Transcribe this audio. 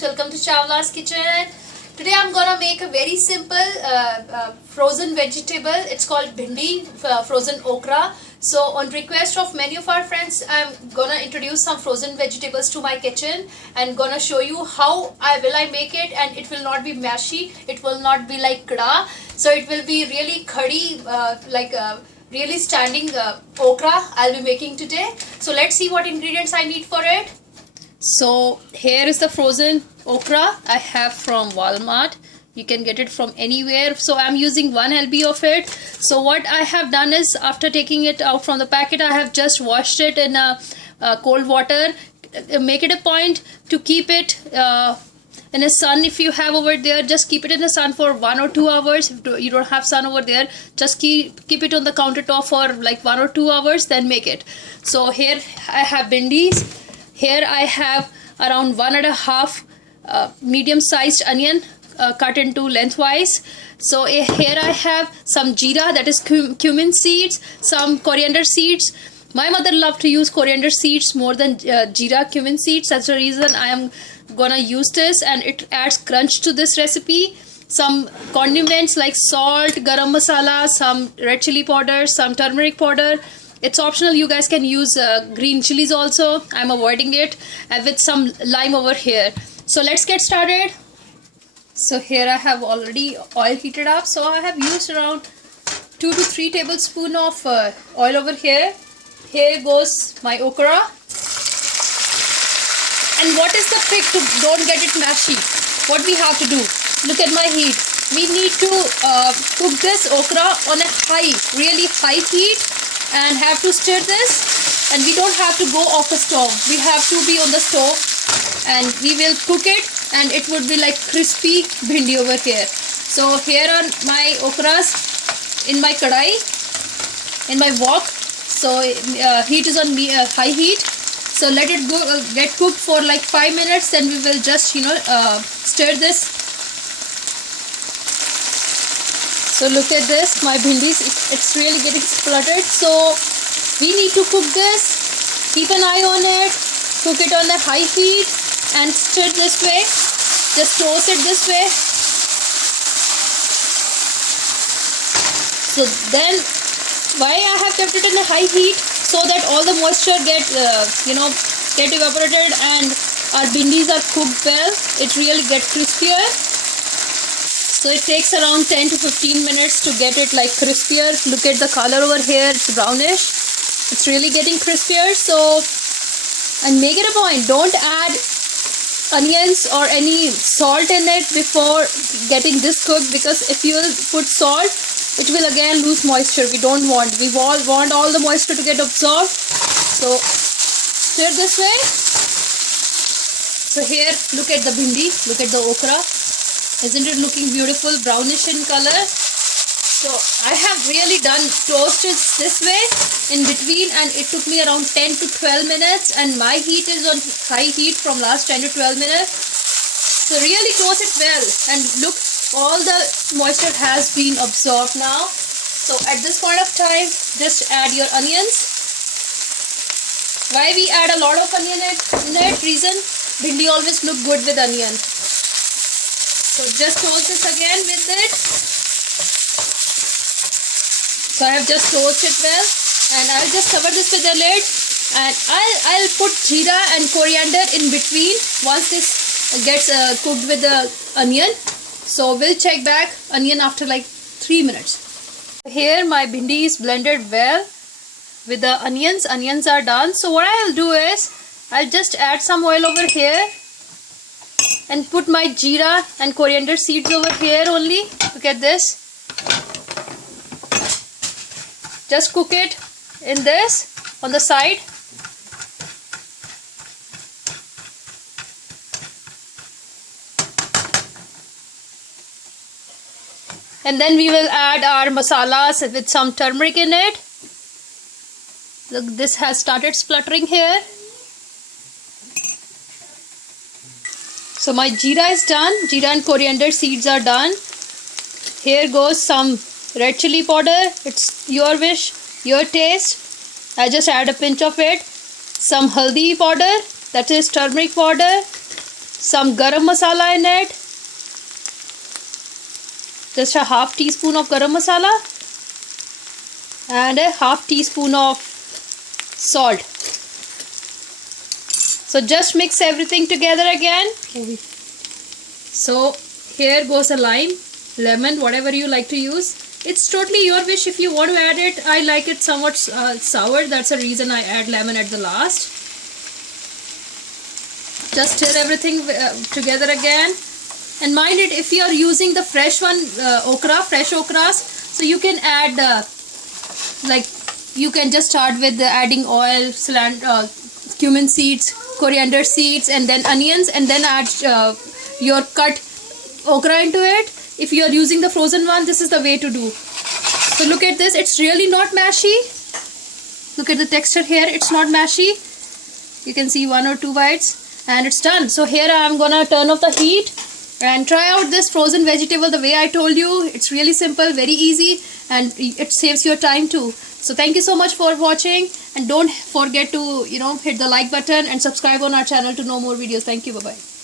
Welcome to Chawla's Kitchen. Today I'm gonna make a very simple frozen vegetable. It's called bhindi, frozen okra. So on request of many of our friends, I'm gonna introduce some frozen vegetables to my kitchen and gonna show you how I make it, and it will not be mashy. It will not be like kada. So it will be really khadi, really standing okra I'll be making today. So let's see what ingredients I need for it. So here is the frozen okra I have from Walmart. You can get it from anywhere. So I'm using 1 lb of it. So what I have done is, after taking it out from the packet, I have just washed it in cold water. Make it a point to keep it in the sun. If you have over there, just keep it in the sun for 1 or 2 hours. If you don't have sun over there, just keep it on the countertop for like 1 or 2 hours, then make it. So here I have bhindis. Here I have around 1.5 medium-sized onion cut into lengthwise. So here I have some jeera, that is cumin seeds, some coriander seeds. My mother loved to use coriander seeds more than jeera cumin seeds. That's the reason I am gonna use this, and it adds crunch to this recipe. Some condiments like salt, garam masala, some red chili powder, some turmeric powder. It's optional. You guys can use green chilies also. I'm avoiding it, with some lime over here. So let's get started. So here I have already oil heated up. So I have used around 2 to 3 tablespoons of oil over here. Here goes my okra. And what is the trick to don't get it mashy? What we have to do? Look at my heat. We need to cook this okra on a really high heat, and have to stir this, and we don't have to go off the stove. We have to be on the stove, and we will cook it, and it would be like crispy bhindi over here. So here are my okras in my kadai, in my wok. So heat is on high heat. So let it get cooked for like 5 minutes. Then we will just stir this. So look at this, my bhindis, it's really getting spluttered. So we need to cook this, keep an eye on it, cook it on a high heat, and stir this way. Just toast it this way. So then, why I have kept it in a high heat? So that all the moisture get evaporated and our bhindis are cooked well. It really gets crispier. So it takes around 10 to 15 minutes to get it like crispier. Look at the color over here, it's brownish. It's really getting crispier. So, and make it a point, don't add onions or any salt in it before getting this cooked, because if you will put salt, it will again lose moisture. We don't want. We want all the moisture to get absorbed. So stir this way. So here, look at the bhindi, look at the okra. Isn't it looking beautiful, brownish in color? So I have really done toasted this way in between, and it took me around 10 to 12 minutes, and my heat is on high heat from last 10 to 12 minutes. So really toast it well, and look, all the moisture has been absorbed now. So at this point of time, just add your onions. Why we add a lot of onion in it? Reason, bhindi always look good with onion. So just toast this again with it. So I have just toasted it well, and I'll just cover this with a lid, and I'll put jeera and coriander in between once this gets cooked with the onion. So we'll check back onion after like 3 minutes. Here my bhindi is blended well with the onions. Onions are done. So what I'll do is, I'll just add some oil over here and put my jeera and coriander seeds over here only. Look at this. Just cook it in this on the side. And then we will add our masalas with some turmeric in it. Look, this has started spluttering here. So my jeera is done. Jeera and coriander seeds are done. Here goes some red chili powder. It's your wish, your taste. I just add a pinch of it. Some haldi powder, that is turmeric powder. some garam masala in it. Just a half teaspoon of garam masala and a half teaspoon of salt. So just mix everything together again. So here goes a lime, lemon, whatever you like to use. It's totally your wish if you want to add it. I like it somewhat sour. That's the reason I add lemon at the last. Just stir everything together again. And mind it, if you are using the fresh one, fresh okras, so you can add you can just start with adding oil, cumin seeds, coriander seeds, and then onions, and then add your cut okra into it. If you are using the frozen one, this is the way to do. So look at this, it's really not mashy. Look at the texture here, it's not mashy. You can see 1 or 2 bites and it's done. So here I am gonna turn off the heat and try out this frozen vegetable the way I told you. It's really simple, very easy, and it saves your time too. So thank you so much for watching, and don't forget to hit the like button and subscribe on our channel to know more videos. Thank you. Bye bye.